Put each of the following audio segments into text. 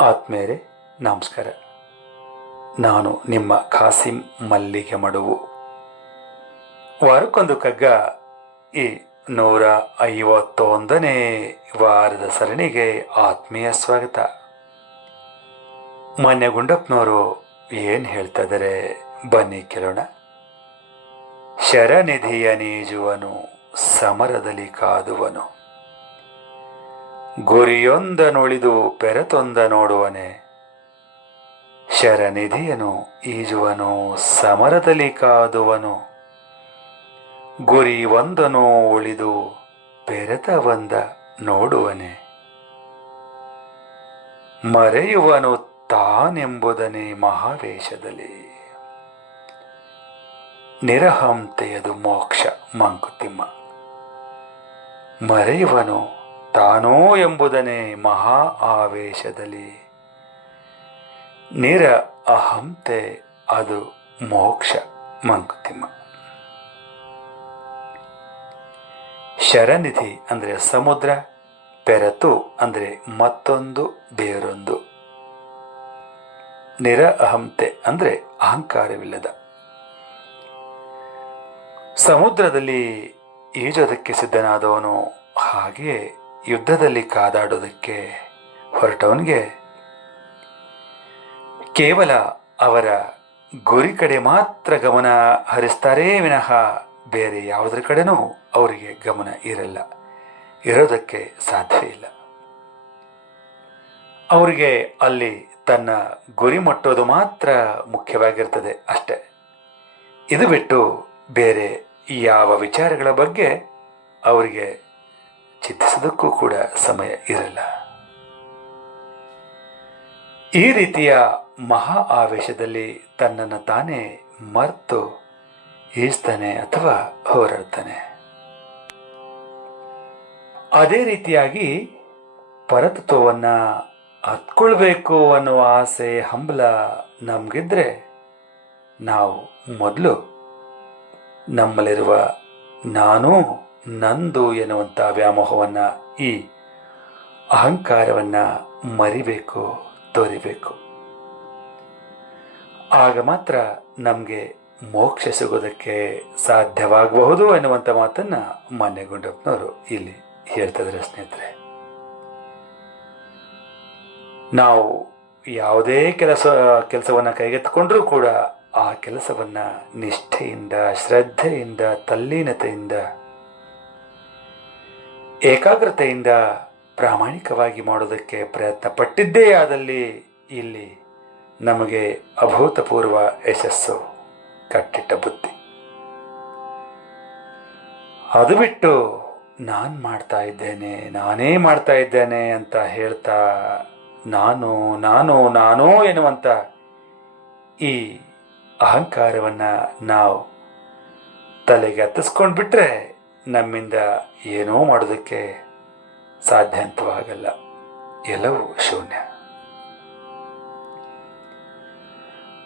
ಆತ್ಮೇರೆ, ನಮಸ್ಕಾರ. ನಾನು ನಿಮ್ಮ ಖಾಸಿಂ ಮಲ್ಲಿಗೆ ಮಡುವು ವಾರಕ್ಕೊಂದು ಕಗ್ಗ ಈ ನೂರ ಐವತ್ತೊಂದನೇ ವಾರದ ಸರಣಿಗೆ ಆತ್ಮೀಯ ಸ್ವಾಗತ. ಮಾನ್ಯ ಗುಂಡಪ್ಪನವರು ಏನು ಹೇಳ್ತಾ ಇದ್ದಾರೆ ಬನ್ನಿ ಕೇಳೋಣ. ಶರನಿಧಿಯ ನೀಜುವನು, ಸಮರದಲ್ಲಿ ಕಾದುವನು. ಗುರಿಯೊಂದನುಳಿದು ಪೆರತೊಂದ ನೋಡುವನೆ ಶರನಿಧಿಯನು ಈಜುವನು, ಸಮರದಲ್ಲಿ ಕಾದುವನು. ಗುರಿ ಒಂದನು ಉಳಿದು ಪೆರೆತ ನೋಡುವನೆ. ಮರೆಯುವನು ತಾನೆಂಬುದನೇ ಮಹಾವೇಶದಲ್ಲಿ ನಿರಹಂತೆಯದು ಮೋಕ್ಷ ಮಂಕುತಿಮ್ಮ. ಮರೆಯುವನು ತಾನೋ ಎಂಬುದನೇ ಮಹಾ ಆವೇಶದಲ್ಲಿ. ನಿರ ಅಹಂತೆ ಅದು ಮೋಕ್ಷ ಮಂಕುತಿಮ್ಮ. ಶರನಿಧಿ ಅಂದರೆ ಸಮುದ್ರ, ಪೆರತು ಅಂದರೆ ಮತ್ತೊಂದು ಬೇರೊಂದು. ನಿರ ಅಹಂತೆ ಅಂದರೆ ಅಹಂಕಾರವಿಲ್ಲದ. ಸಮುದ್ರದಲ್ಲಿ ಈಜೋದಕ್ಕೆ ಸಿದ್ಧನಾದವನು ಹಾಗೆಯೇ ಯುದ್ಧದಲ್ಲಿ ಕಾದಾಡೋದಕ್ಕೆ ಹೊರಟವನಿಗೆ ಕೇವಲ ಅವರ ಗುರಿ ಕಡೆ ಮಾತ್ರ ಗಮನ ಹರಿಸ್ತಾರೇ ವಿನಃ ಬೇರೆ ಯಾವುದರ ಕಡೆನೂ ಅವರಿಗೆ ಗಮನ ಇರಲ್ಲ. ಇರೋದಕ್ಕೆ ಸಾಧ್ಯ ಇಲ್ಲ. ಅವರಿಗೆ ಅಲ್ಲಿ ತನ್ನ ಗುರಿ ಮುಟ್ಟೋದು ಮಾತ್ರ ಮುಖ್ಯವಾಗಿರ್ತದೆ ಅಷ್ಟೆ. ಇದು ಬಿಟ್ಟು ಬೇರೆ ಯಾವ ವಿಚಾರಗಳ ಬಗ್ಗೆ ಅವರಿಗೆ ಚಿಂತಿಸೋದಕ್ಕೂ ಕೂಡ ಸಮಯ ಇರಲ್ಲ. ಈ ರೀತಿಯ ಮಹಾ ಆವೇಶದಲ್ಲಿ ತನ್ನನ್ನು ತಾನೇ ಮರೆತು ಈಜ್ತಾನೆ ಅಥವಾ ಹೋರಾಡ್ತಾನೆ. ಅದೇ ರೀತಿಯಾಗಿ ಪರತತ್ವವನ್ನು ಹತ್ಕೊಳ್ಬೇಕು ಅನ್ನುವ ಆಸೆ, ಹಂಬಲ ನಮಗಿದ್ರೆ ನಾವು ಮೊದಲು ನಮ್ಮಲ್ಲಿರುವ ನಾನು ನಂದು ಎನ್ನುವಂಥ ವ್ಯಾಮೋಹವನ್ನು, ಈ ಅಹಂಕಾರವನ್ನು ಮರಿಬೇಕು, ತೋರಿಬೇಕು. ಆಗ ಮಾತ್ರ ನಮಗೆ ಮೋಕ್ಷ ಸಿಗೋದಕ್ಕೆ ಸಾಧ್ಯವಾಗಬಹುದು ಎನ್ನುವಂಥ ಮಾತನ್ನು ಮಾನ್ಯ ಗುಂಡಪ್ಪನವರು ಇಲ್ಲಿ ಹೇಳ್ತಾ ಇದ್ದಾರೆ ಸ್ನೇಹಿತರೆ. ನಾವು ಯಾವುದೇ ಕೆಲಸ, ಕೆಲಸವನ್ನು ಕೈಗೆತ್ತಿಕೊಂಡರೂ ಕೂಡ ಆ ಕೆಲಸವನ್ನು ನಿಷ್ಠೆಯಿಂದ, ಶ್ರದ್ಧೆಯಿಂದ, ತಲ್ಲೀನತೆಯಿಂದ ಏಕಾಗ್ರತೆಯಿಂದ ಪ್ರಾಮಾಣಿಕವಾಗಿ ಮಾಡೋದಕ್ಕೆ ಪ್ರಯತ್ನ ಪಟ್ಟಿದ್ದೇ ಆದಲ್ಲಿ ಇಲ್ಲಿ ನಮಗೆ ಅಭೂತಪೂರ್ವ ಯಶಸ್ಸು, ಕಟ್ಟಿಟ್ಟ ಬುದ್ಧಿ. ಅದು ಬಿಟ್ಟು ನಾನು ಮಾಡ್ತಾ ಇದ್ದೇನೆ, ನಾನೇ ಮಾಡ್ತಾ ಇದ್ದೇನೆ ಅಂತ ಹೇಳ್ತಾ ನಾನು ನಾನು, ನಾನೋ ಎನ್ನುವಂಥ ಈ ಅಹಂಕಾರವನ್ನು ನಾವು ತಲೆಗೆ ಹತ್ತಿಸ್ಕೊಂಡು ಬಿಟ್ರೆ ನಮ್ಮಿಂದ ಏನೋ ಮಾಡೋದಕ್ಕೆ ಸಾಧ್ಯ ಅಂತೂ ಆಗಲ್ಲ. ಎಲ್ಲವೂ ಶೂನ್ಯ.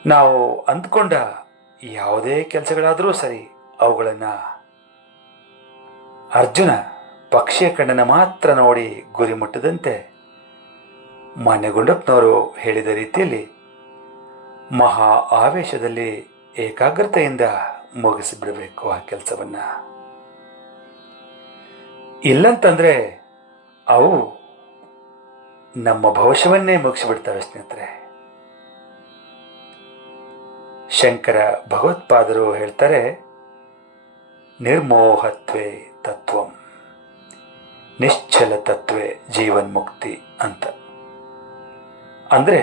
ನಾವು ಅಂದ್ಕೊಂಡ ಯಾವುದೇ ಕೆಲಸಗಳಾದರೂ ಸರಿ, ಅವುಗಳನ್ನು ಅರ್ಜುನ ಪಕ್ಷಿಯ ಕಣ್ಣನ್ನು ಮಾತ್ರ ನೋಡಿ ಗುರಿ ಮುಟ್ಟದಂತೆ ಮಾನ್ಯ ಗುಂಡಪ್ಪನವರು ಹೇಳಿದ ರೀತಿಯಲ್ಲಿ ಮಹಾ ಆವೇಶದಲ್ಲಿ ಏಕಾಗ್ರತೆಯಿಂದ ಮುಗಿಸಿಬಿಡಬೇಕು ಆ ಕೆಲಸವನ್ನು. ಇಲ್ಲಂತಂದ್ರೆ ಅವು ನಮ್ಮ ಭವಿಷ್ಯವನ್ನೇ ಮುಗಿಸಿಬಿಡ್ತವೆ ಸ್ನೇಹಿತರೆ. ಶಂಕರ ಭಗವತ್ಪಾದರು ಹೇಳ್ತಾರೆ, ನಿರ್ಮೋಹತ್ವೇ ತತ್ವಂ, ನಿಶ್ಚಲ ತತ್ವೇ ಜೀವನ್ಮುಕ್ತಿ ಅಂತ. ಅಂದರೆ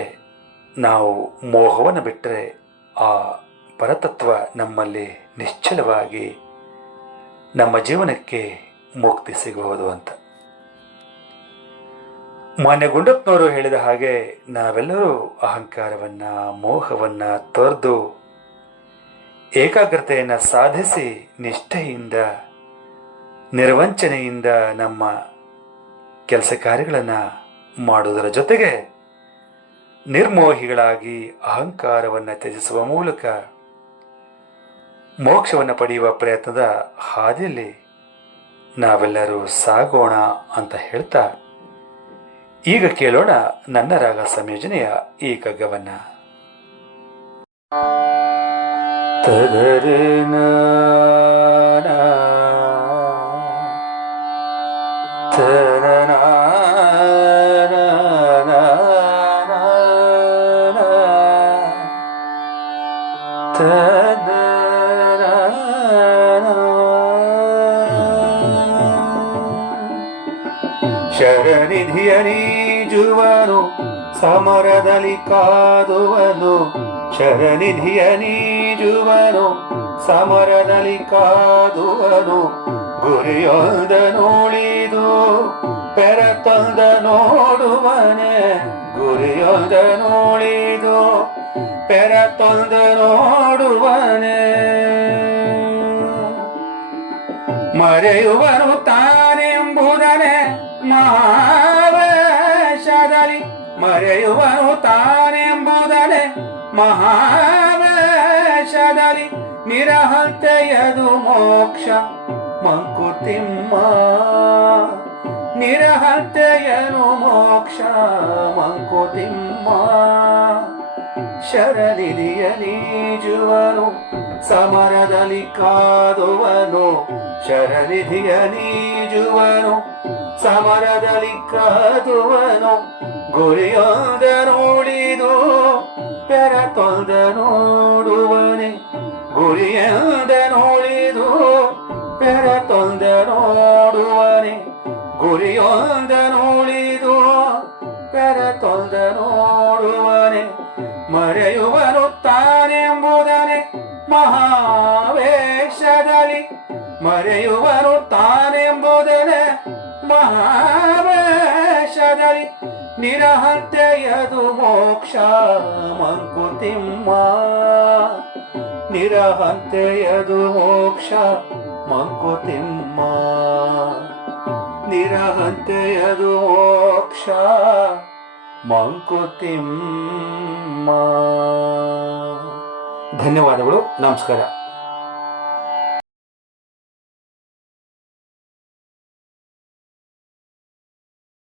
ನಾವು ಮೋಹವನ್ನು ಬಿಟ್ಟರೆ ಆ ಪರತತ್ವ ನಮ್ಮಲ್ಲಿ ನಿಶ್ಚಲವಾಗಿ ನಮ್ಮ ಜೀವನಕ್ಕೆ ಮುಕ್ತಿ ಸಿಗಬಹುದು ಅಂತ. ಮಾನ್ಯ ಗುಂಡಪ್ಪನವರು ಹೇಳಿದ ಹಾಗೆ ನಾವೆಲ್ಲರೂ ಅಹಂಕಾರವನ್ನ, ಮೋಹವನ್ನ ತೊರೆದು ಏಕಾಗ್ರತೆಯನ್ನು ಸಾಧಿಸಿ ನಿಷ್ಠೆಯಿಂದ, ನಿರ್ವಂಚನೆಯಿಂದ ನಮ್ಮ ಕೆಲಸ ಕಾರ್ಯಗಳನ್ನು ಮಾಡುವುದರ ಜೊತೆಗೆ ನಿರ್ಮೋಹಿಗಳಾಗಿ ಅಹಂಕಾರವನ್ನು ತ್ಯಜಿಸುವ ಮೂಲಕ ಮೋಕ್ಷವನ್ನು ಪಡೆಯುವ ಪ್ರಯತ್ನದ ಹಾದಿಯಲ್ಲಿ ನಾವೆಲ್ಲರೂ ಸಾಗೋಣ ಅಂತ ಹೇಳ್ತಾ ಈಗ ಕೇಳೋಣ ನನ್ನ ರಾಗ ಸಂಯೋಜನೆಯ ಈ ಕಗ್ಗವನ್ನ ತದರಿನ ಶರನಿಧಿಯ ನೀಜುವನು ಸಮರದಲ್ಲಿ ಕಾದುವನು. ಶರನಿಧಿಯ ನೀಜುವನು ಸಮರದಲ್ಲಿ ಕಾದುವನು. ಗುರಿಯೊಂದ ನೋಡಿದು ಪೆರತೊಂದ ನೋಡುವನೆ. ಗುರಿಯೊಂದ ನೋಡಿದು ಪೆರತೊಂದ ನೋಡುವನೆ. ಮರೆಯುವನು ತಾನೆಂಬುದನೆ ಮರೆಯುವನು ತಾನೆಂಬುದನೆ ಮಹಾವೇಶದಲ್ಲಿ ನಿರಹಂತೆಯದು ಮೋಕ್ಷ ಮಂಕುತಿಮ್ಮ. ನಿರಹಂತೆಯನು ಮೋಕ್ಷ ಮಂಕುತಿಮ್ಮ. ಶರನಿಧಿಯ ನೀಜುವನು, ಸಮರದಲ್ಲಿ ಕಾದುವನು. ಶರನಿಧಿಯ ನೀಜುವನು, ಸಮರದಲ್ಲಿ ಕಾದುವನು. ಗುರಿಯೊಂದ ನೋಡಿದು ಪೆರತೊಂದ ನೋಡುವನೆ. ಗುರಿಯಾದ ನೋಡಿದು ಪೆರತೊಂದ ನೋಡುವನೆ. ಗುರಿಯೊಂದ ನೋಡಿದು ಪೆರತೊಂದ ನೋಡುವನೆ. ಮರೆಯುವನು ತಾನೆಂಬುದನೆ ಮಹಾವೇಶದಲ್ಲಿ ಮರೆಯುವನು ತಾನೆಂಬುದನೆ ಮಹಾವೇಶದಲ್ಲಿ ನಿರಹಂತೆಯದು ಮೋಕ್ಷ ಮಂಕುತಿಮ್ಮ. ನಿರಹಂತೆಯದು ಮೋಕ್ಷ ಮಂಕುತಿಮ್ಮ. ನಿರಹಂತೆಯದು ಮೋಕ್ಷ ಮಂಕುತಿಮ್ಮ. ಧನ್ಯವಾದಗಳು ನಮಸ್ಕಾರ.